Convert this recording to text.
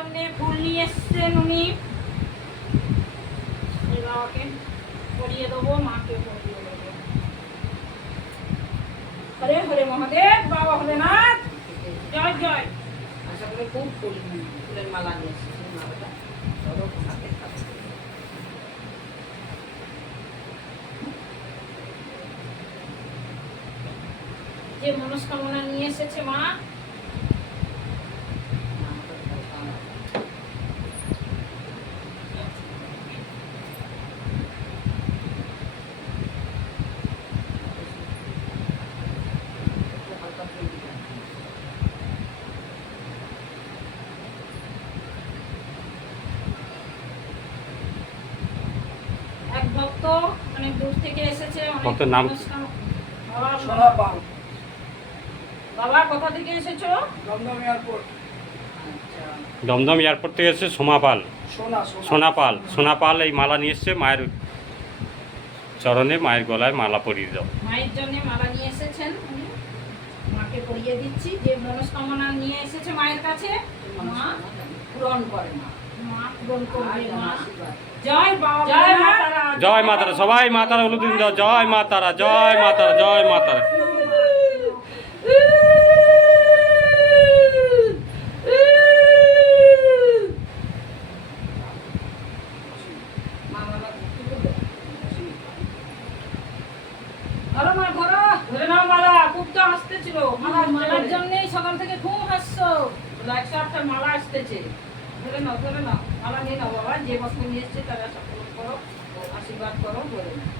জন্য ফুল নিয়ে এসছেন উনি। এই বাবাকে পরিয়ে দেবো, মাকে পরিয়ে দেবো। হরে হরে মহাদেব, বাবা ভোলেনাথ জয় জয়। আশা করি খুব ফুলের মালা নিয়ে এসেছি। মালাটা ধরো হাতে কাছে। যে মনস্কামনা নিয়ে এসেছে মা, এক ভক্ত অনেক দূর থেকে এসেছে। অনেক ভক্তের নাম কি? বাবা, বাবা কোথা থেকে এসেছো? দমদম এয়ারপোর্ট। দমদম এয়ারপোর্ট থেকে এসেছে সোমা পাল। সোনা পাল এই মালা নিয়ে এসছে, মায়ের চরণে মায়ের গলায় মালা পরিয়ে দাও। মায়ের জন্য মালা নিয়ে এসেছেন উনি, মাকে পরিয়ে দিচ্ছি। যে মনস্কামনা নিয়ে এসেছে মায়ের কাছে, মা পূরণ করে না। মা পূরণ করবে। মা জয় বাবা, জয় মা তারা। জয় মা তারা, সবাই মা তারা হলুদ দিন দাও। জয় মা তারা, জয় মা তারা, জয় মা তারা। ধরো মা, ধরো, ধরে নাও মালা। খুব তো আসতেছিল মালার জন্যই সকাল থেকে খুব হাসছো। 108টা মালা আসতেছে। ধরে নাও, ধরে নাও, মালা নিয়ে নাও বাবা। যে বস্তু নিয়ে এসছে তারা সকল করো, আশীর্বাদ করো, ধরে নাও।